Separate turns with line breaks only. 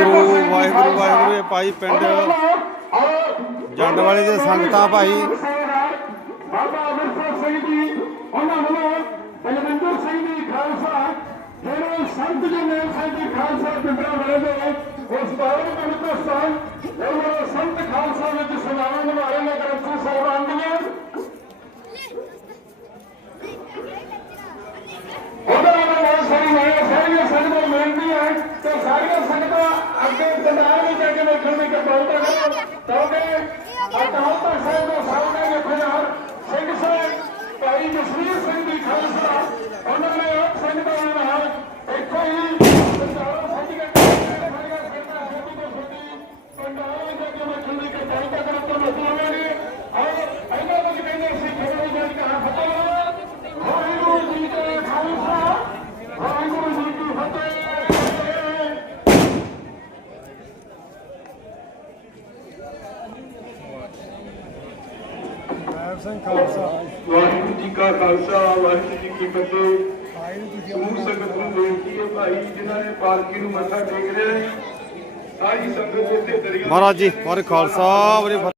ਵਾਹਿਗੁਰੂ ਵਾਹਿਗੁਰੂ ਵਾਹਿਗੁਰੂ, ਇਹ ਭਾਈ ਪਿੰਡ ਜੰਡ ਵਾਲੇ ਦੇ ਸੰਗਤਾਂ ਭਾਈ।
ਬਾਬਾ ਅਮਰਸਰ ਸਿੰਘ ਜੀ, ਉਹਨਾਂ ਵੱਲੋਂ ਬਲਵਿੰਦਰ ਸਿੰਘ ਜੀ ਖਾਲਸਾ, ਜਿਹੜੇ ਸੰਤ ਜਨਰਲ ਸਿੰਘ ਜੀ ਖਾਲਸਾ ਪਿੰਡਾਂ ਵਾਲੇ ਦੇ ਉਸ ਬਾਰੇ ਪਵਿੱਤਰ ਸਥਾਨ ਉਹ ਸੰਤ ਖਾਲਸਾ ਵਿੱਚ ਸੇਵਾਵਾਂ ਨਿਭਾ ਰਹੇ ਨੇ, ਗ੍ਰੰਥੀ ਸਾਹਿਬ ਦੀਆਂ ਉਹਦਾ ਨਾਮ ਸਾਰੀ ਸਾਰੀਆਂ ਸੰਗਤਾਂ ਮਿਲਦੀਆਂ ਤੇ ਸਾਰੀਆਂ ਸੰਗਤਾਂ ਕੇ ਕਿਰਪਾਲਤਾ ਕਰੋ ਕਿਉਂਕਿ ਅਕਾਲ ਤਖਤ ਸਾਹਿਬ ਦੇ ਸਾਹਮਣੇ ਜਥੇਦਾਰ ਸਿੰਘ ਸਾਹਿਬ ਭਾਈ ਜਸਵੀਰ ਸਿੰਘ ਦੀ ਖਾਲਸਾ ਉਹਨਾਂ ਨੇ ਆਪ ਸੰਗਤਾਂ ਦੇ ਨਾਲ ਇੱਥੇ ਹੀ ਸੰਚਾਰਨ ਸਾਂਝੀ ਕਰਕੇ ਸਾਰੀਆਂ ਸੰਗਤਾਂ ਛੋਟੀ ਤੋਂ ਛੋਟੀ ਪੰਡਾਲ ਵਿੱਚ ਜਾ ਕੇ ਵੇਖਣ ਦੀ ਕਿਰਪਾਲਤਾ ਕਰਨ ਤੋਂ ਮਤਲਬ ਹੈ ਔਰ ਇਹਨਾਂ ਵਿੱਚ ਕਹਿੰਦੇ ਸੀ ਖਬਰ ਦੀ ਜਾਣ ਕਹਾ ਫਤਿਹ ਵਾਹਿਗੁਰੂ ਜੀ ਕਾ ਖਾਲਸਾ ਵਾਹਿਗੁਰੂ ਜੀ ਕੀ ਫਤਿਹ
ਵਾਹਿਗੁਰੂ ਜੀ ਕਾ ਖਾਲਸਾ। ਵਾਹਿਗੁਰੂ ਜੀ ਕੀ ਫਤਿਹ। ਸਮੂਹ ਸੰਗਤ ਨੂੰ ਬੇਨਤੀ ਹੈ ਭਾਈ ਜਿਨ੍ਹਾਂ ਨੇ ਪਾਲਕੀ ਨੂੰ ਮੱਥਾ ਟੇਕ ਰਿਹਾ ਹੈ। ਸਾਰੀ ਸੰਗਤ ਇੱਥੇ ਦਰਿਆ
ਮਹਾਰਾਜ ਜੀ ਵਾਹਿਗੁਰੂ ਖਾਲਸਾ ਵਾਹਿਗੁਰੂ